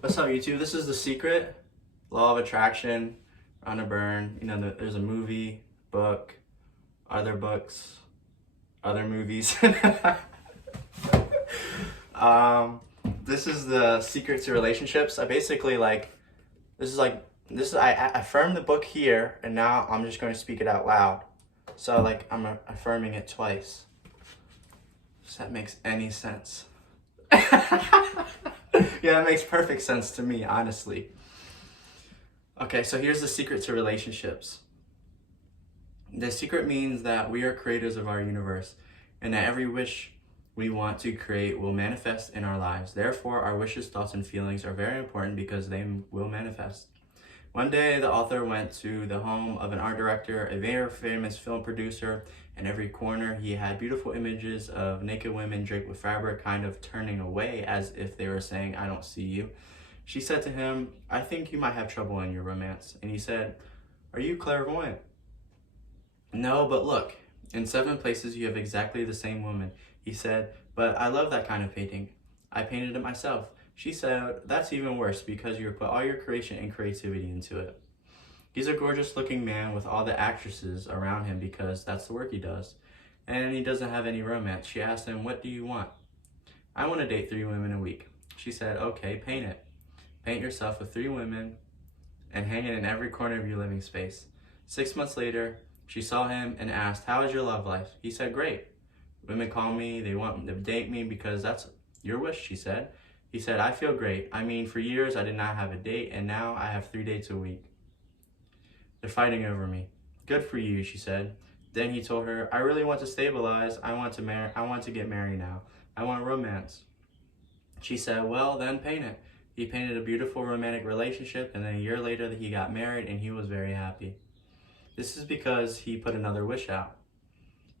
What's up, YouTube? This is The Secret, Law of Attraction, Rhonda Byrne. There's a movie, book, other books, other movies. um, this is the secret to relationships. I affirm the book here, and now I'm just going to speak it out loud. So I'm affirming it twice. Does that makes any sense? Yeah, that makes perfect sense to me, honestly. Okay, so here's the secret to relationships. The secret means that we are creators of our universe, and that every wish we want to create will manifest in our lives. Therefore, our wishes, thoughts, and feelings are very important because they will manifest. One day, the author went to the home of an art director, a very famous film producer. In every corner, he had beautiful images of naked women draped with fabric, kind of turning away as if they were saying, "I don't see you." She said to him, "I think you might have trouble in your romance." And he said, "Are you clairvoyant?" "No, but look, in 7 places you have exactly the same woman." He said, "But I love that kind of painting. I painted it myself." She said, "That's even worse because you put all your creation and creativity into it." He's a gorgeous looking man with all the actresses around him because that's the work he does. And he doesn't have any romance. She asked him, "What do you want?" "I want to date 3 women a week." She said, "Okay, paint it. Paint yourself with 3 women and hang it in every corner of your living space." 6 months later, she saw him and asked, "How is your love life?" He said, "Great. Women call me, they want to date me because that's your wish," she said. He said, "I feel great. I mean, for years I did not have a date, and now I have 3 dates a week. They're fighting over me." "Good for you," she said. Then he told her, "I really want to stabilize. I want to get married now. I want romance." She said, "Well, then paint it." He painted a beautiful romantic relationship, and then a year later he got married, and he was very happy. This is because he put another wish out.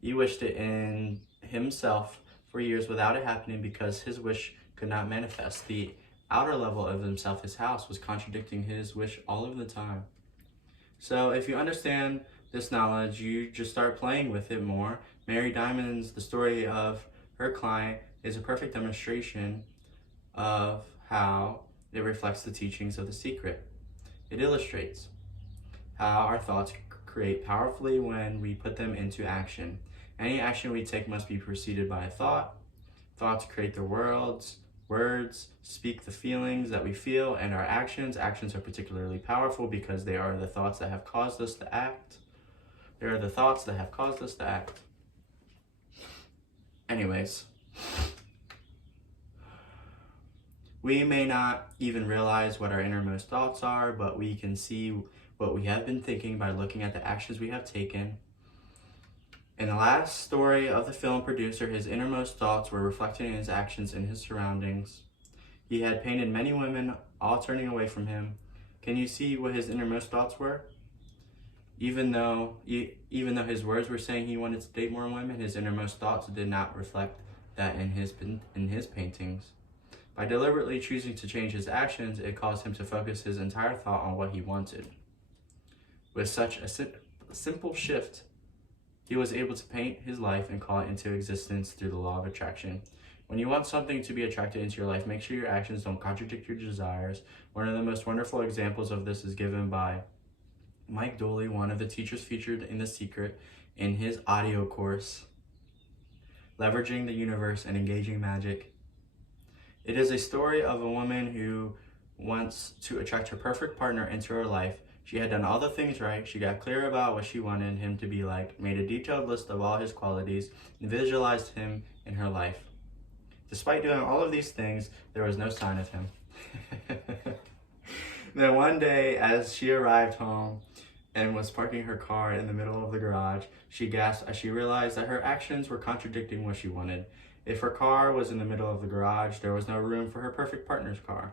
He wished it in himself for years without it happening because his wish could not manifest. The outer level of himself, his house, was contradicting his wish all of the time. So if you understand this knowledge, you just start playing with it more. Mary Diamond's The Story of Her Client is a perfect demonstration of how it reflects the teachings of The Secret. It illustrates how our thoughts create powerfully when we put them into action. Any action we take must be preceded by a thought. Thoughts create the worlds. Words speak the feelings that we feel, and our actions. Actions are particularly powerful because they are the thoughts that have caused us to act. They are the thoughts that have caused us to act. Anyways, we may not even realize what our innermost thoughts are, but we can see what we have been thinking by looking at the actions we have taken. In the last story of the film producer, his innermost thoughts were reflected in his actions and his surroundings. He had painted many women, all turning away from him. Can you see what his innermost thoughts were? Even though his words were saying he wanted to date more women, his innermost thoughts did not reflect that in his paintings. By deliberately choosing to change his actions, it caused him to focus his entire thought on what he wanted. With such a simple shift, he was able to paint his life and call it into existence through the law of attraction. When you want something to be attracted into your life, make sure your actions don't contradict your desires. One of the most wonderful examples of this is given by Mike Dooley, one of the teachers featured in The Secret, in his audio course, Leveraging the Universe and Engaging Magic. It is a story of a woman who wants to attract her perfect partner into her life. She had done all the things right. She got clear about what she wanted him to be like, made a detailed list of all his qualities, and visualized him in her life. Despite doing all of these things, there was no sign of him. Then one day, as she arrived home and was parking her car in the middle of the garage, she gasped as she realized that her actions were contradicting what she wanted. If her car was in the middle of the garage, there was no room for her perfect partner's car.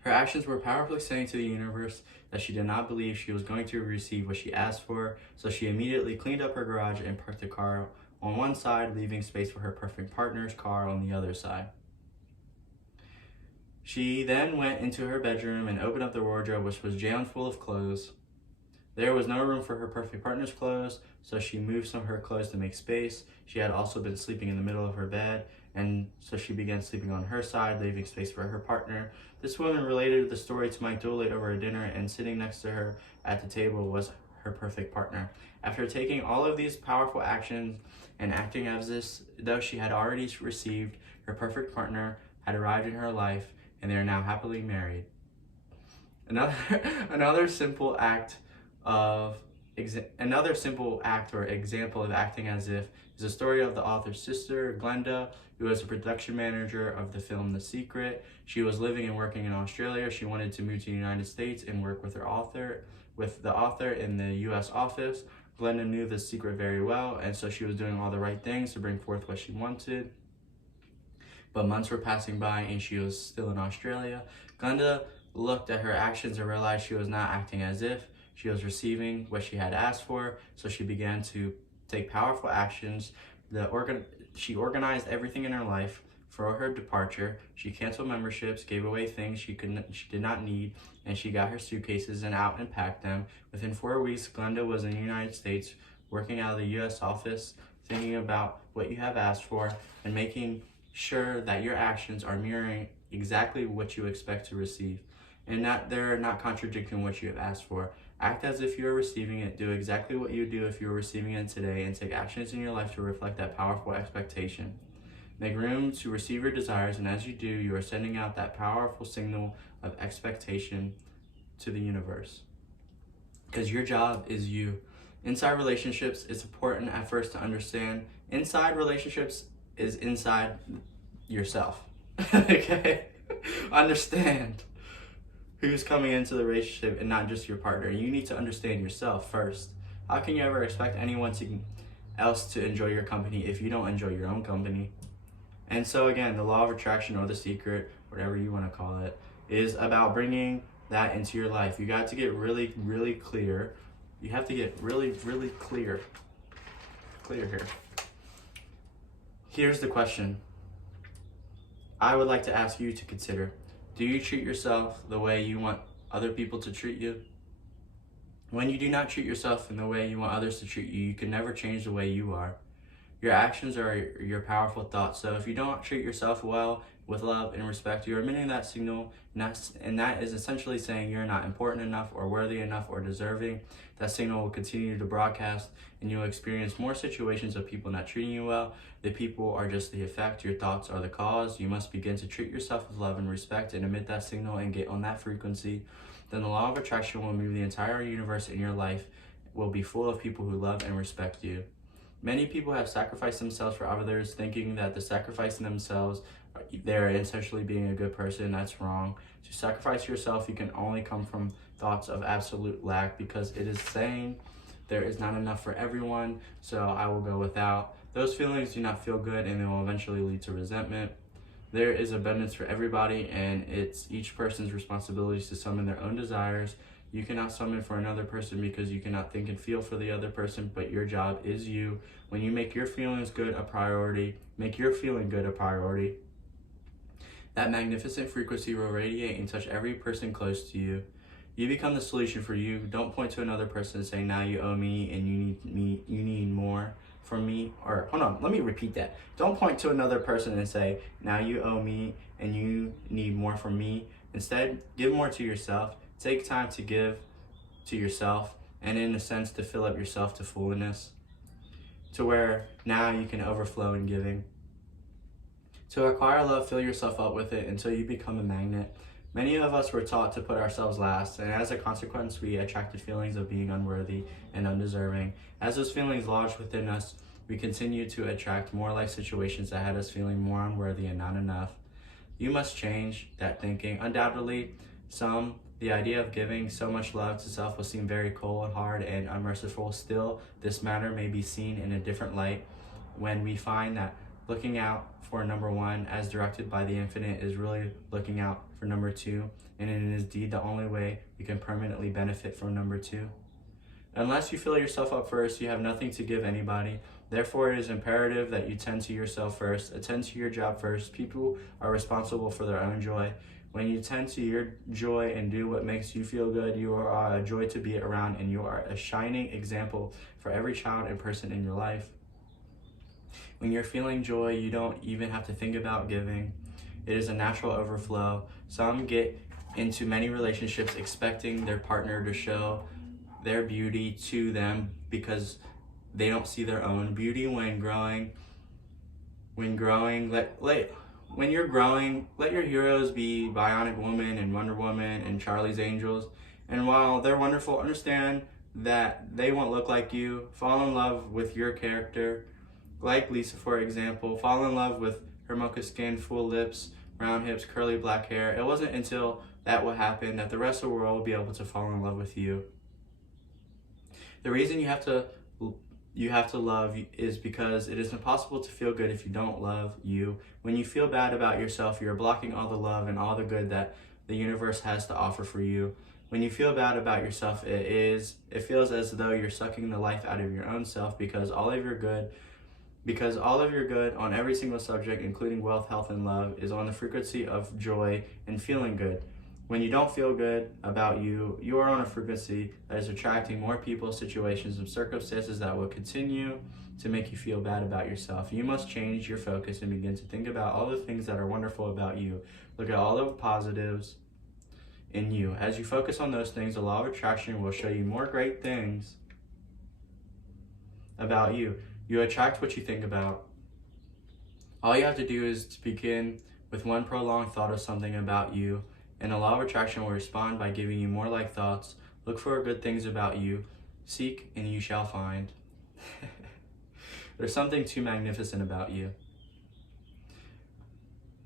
Her actions were powerfully saying to the universe that she did not believe she was going to receive what she asked for, so she immediately cleaned up her garage and parked the car on one side, leaving space for her perfect partner's car on the other side. She then went into her bedroom and opened up the wardrobe, which was jammed full of clothes. There was no room for her perfect partner's clothes, so she moved some of her clothes to make space. She had also been sleeping in the middle of her bed, and so she began sleeping on her side, leaving space for her partner. This woman related the story to Mike Dooley over a dinner, and sitting next to her at the table was her perfect partner. After taking all of these powerful actions and acting as though she had already received, her perfect partner had arrived in her life, and they are now happily married. Another simple act or example of acting as if is the story of the author's sister, Glenda, who was a production manager of the film The Secret. She was living and working in Australia. She wanted to move to the United States and work with the author in the US office. Glenda knew The Secret very well, and so she was doing all the right things to bring forth what she wanted. But months were passing by and she was still in Australia. Glenda looked at her actions and realized she was not acting as if she was receiving what she had asked for, so she began to take powerful actions. She organized everything in her life for her departure. She canceled memberships, gave away things she did not need, and she got her suitcases and out and packed them. Within 4 weeks, Glenda was in the United States, working out of the US office, thinking about what you have asked for and making sure that your actions are mirroring exactly what you expect to receive, and that they're not contradicting what you have asked for. Act as if you are receiving it. Do exactly what you do if you are receiving it today, and take actions in your life to reflect that powerful expectation. Make room to receive your desires, and as you do, you are sending out that powerful signal of expectation to the universe. Because your job is you. Inside relationships, it's important at first to understand inside relationships is inside yourself. Okay? Understand who's coming into the relationship and not just your partner. You need to understand yourself first. How can you ever expect anyone else to enjoy your company if you don't enjoy your own company? And so again, the law of attraction, or The Secret, whatever you want to call it, is about bringing that into your life. You got to get really, really clear. You have to get really, really clear here. Here's the question I would like to ask you to consider. Do you treat yourself the way you want other people to treat you? When you do not treat yourself in the way you want others to treat you, you can never change the way you are. Your actions are your powerful thoughts. So if you don't treat yourself well, with love and respect, you're emitting that signal, and that is essentially saying you're not important enough or worthy enough or deserving. That signal will continue to broadcast, and you'll experience more situations of people not treating you well. The people are just the effect. Your thoughts are the cause. You must begin to treat yourself with love and respect and emit that signal and get on that frequency. Then the law of attraction will move the entire universe, in your life will be full of people who love and respect you. Many people have sacrificed themselves for others, thinking that the sacrificing themselves, they're essentially being a good person. That's wrong. To sacrifice yourself, you can only come from thoughts of absolute lack, because it is saying there is not enough for everyone, so I will go without. Those feelings do not feel good, and they will eventually lead to resentment. There is abundance for everybody, and it's each person's responsibility to summon their own desires. You cannot summon for another person because you cannot think and feel for the other person, but your job is you. When you make your feelings good a priority, make your feeling good a priority, that magnificent frequency will radiate and touch every person close to you. You become the solution for you. Don't point to another person and say, now you owe me and you need more from me. Or hold on, let me repeat that. Don't point to another person and say, now you owe me and you need more from me. Instead, give more to yourself. Take time to give to yourself, and in a sense to fill up yourself to fullness, to where now you can overflow in giving. To acquire love, fill yourself up with it until you become a magnet. Many of us were taught to put ourselves last, and as a consequence, we attracted feelings of being unworthy and undeserving. As those feelings lodged within us, we continue to attract more life situations that had us feeling more unworthy and not enough. You must change that thinking. Undoubtedly, the idea of giving so much love to self will seem very cold, hard, and unmerciful. Still, this matter may be seen in a different light when we find that looking out for number one, as directed by the infinite, is really looking out for number two, and it is indeed the only way you can permanently benefit from number two. Unless you fill yourself up first, you have nothing to give anybody. Therefore, it is imperative that you tend to yourself first. Attend to your job first. People are responsible for their own joy. When you tend to your joy and do what makes you feel good, you are a joy to be around, and you are a shining example for every child and person in your life. When you're feeling joy, you don't even have to think about giving. It is a natural overflow. Some get into many relationships expecting their partner to show their beauty to them because they don't see their own beauty when growing. When you're growing, let your heroes be Bionic Woman and Wonder Woman and Charlie's Angels. And while they're wonderful, understand that they won't look like you. Fall in love with your character. Like Lisa, for example, fall in love with her mocha skin, full lips, round hips, curly black hair. It wasn't until that would happen that the rest of the world will be able to fall in love with you. The reason you have to love is because it is impossible to feel good if you don't love you. When you feel bad about yourself, you're blocking all the love and all the good that the universe has to offer for you. When you feel bad about yourself, it feels as though you're sucking the life out of your own self because all of your good on every single subject, including wealth, health, and love, is on the frequency of joy and feeling good. When you don't feel good about you, you are on a frequency that is attracting more people, situations, and circumstances that will continue to make you feel bad about yourself. You must change your focus and begin to think about all the things that are wonderful about you. Look at all the positives in you. As you focus on those things, the law of attraction will show you more great things about you. You attract what you think about. All you have to do is to begin with one prolonged thought of something about you, and the law of attraction will respond by giving you more like thoughts. Look for good things about you. Seek and you shall find. There's something too magnificent about you.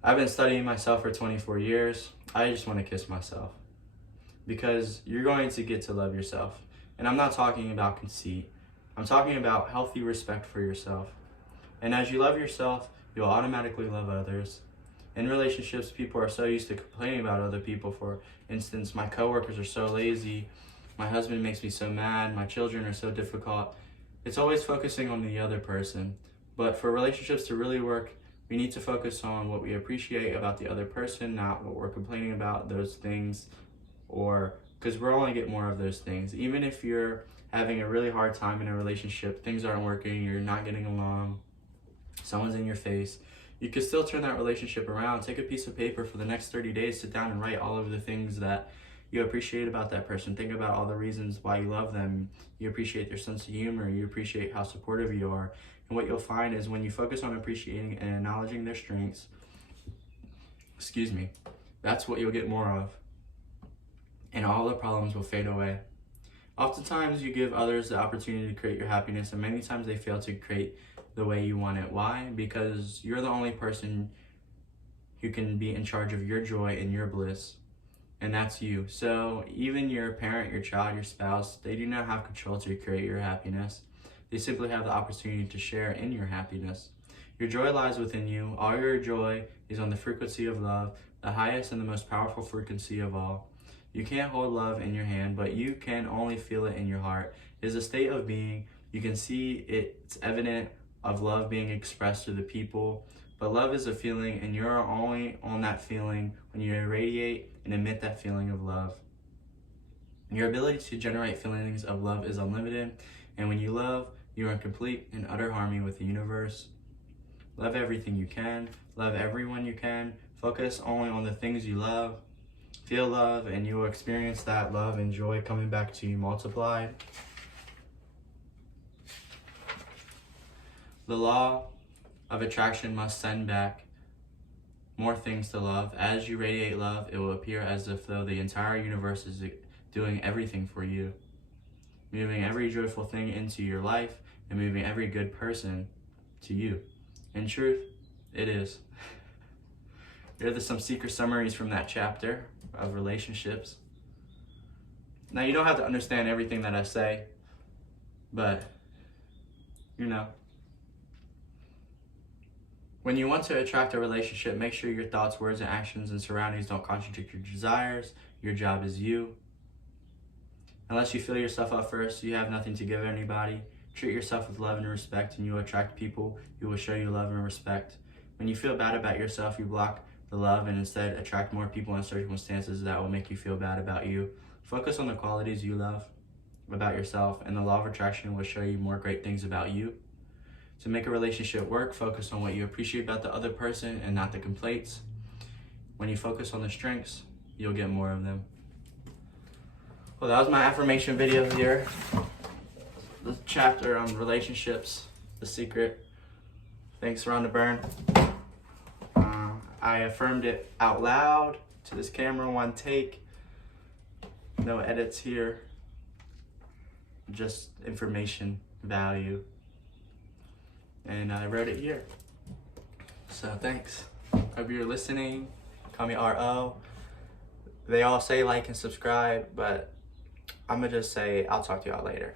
I've been studying myself for 24 years. I just want to kiss myself. Because you're going to get to love yourself. And I'm not talking about conceit. I'm talking about healthy respect for yourself. And as you love yourself, you'll automatically love others. In relationships, people are so used to complaining about other people. For instance, my coworkers are so lazy. My husband makes me so mad. My children are so difficult. It's always focusing on the other person. But for relationships to really work, we need to focus on what we appreciate about the other person, not what we're complaining about, those things, or because we're only get more of those things. Even if you're having a really hard time in a relationship, things aren't working, you're not getting along, someone's in your face, you can still turn that relationship around. Take a piece of paper for the next 30 days, sit down and write all of the things that you appreciate about that person. Think about all the reasons why you love them. You appreciate their sense of humor, you appreciate how supportive you are. And what you'll find is when you focus on appreciating and acknowledging their strengths, that's what you'll get more of. And all the problems will fade away. Oftentimes you give others the opportunity to create your happiness, and many times they fail to create the way you want it. Why? Because you're the only person who can be in charge of your joy and your bliss, and that's you. So even your parent, your child, your spouse, they do not have control to create your happiness. They simply have the opportunity to share in your happiness. Your joy lies within you. All your joy is on the frequency of love, the highest and the most powerful frequency of all. You can't hold love in your hand, but you can only feel it in your heart. It is a state of being. You can see it's evident of love being expressed to the people, but love is a feeling, and you're only on that feeling when you irradiate and emit that feeling of love. Your ability to generate feelings of love is unlimited, and when you love, you are in complete and utter harmony with the universe. Love everything you can. Love everyone you can. Focus only on the things you love. Feel love, and you will experience that love and joy coming back to you multiplied. The law of attraction must send back more things to love. As you radiate love, it will appear as if though the entire universe is doing everything for you, moving every joyful thing into your life and moving every good person to you. In truth, it is. Here are some secret summaries from that chapter of relationships. Now, you don't have to understand everything that I say, but, when you want to attract a relationship, make sure your thoughts, words, and actions and surroundings don't contradict your desires. Your job is you. Unless you fill yourself up first, you have nothing to give anybody. Treat yourself with love and respect, and you will attract people who will show you love and respect. When you feel bad about yourself, you block the love and instead attract more people and circumstances that will make you feel bad about you. Focus on the qualities you love about yourself, and the law of attraction will show you more great things about you. To make a relationship work, focus on what you appreciate about the other person and not the complaints. When you focus on the strengths, you'll get more of them. Well, that was my affirmation video here. The chapter on relationships, the secret. Thanks, Rhonda Byrne. I affirmed it out loud to this camera, one take. No edits here. Just information, value. And I wrote it here. So thanks. Hope you're listening. Call me RO. They all say like and subscribe, but I'm gonna just say I'll talk to y'all later.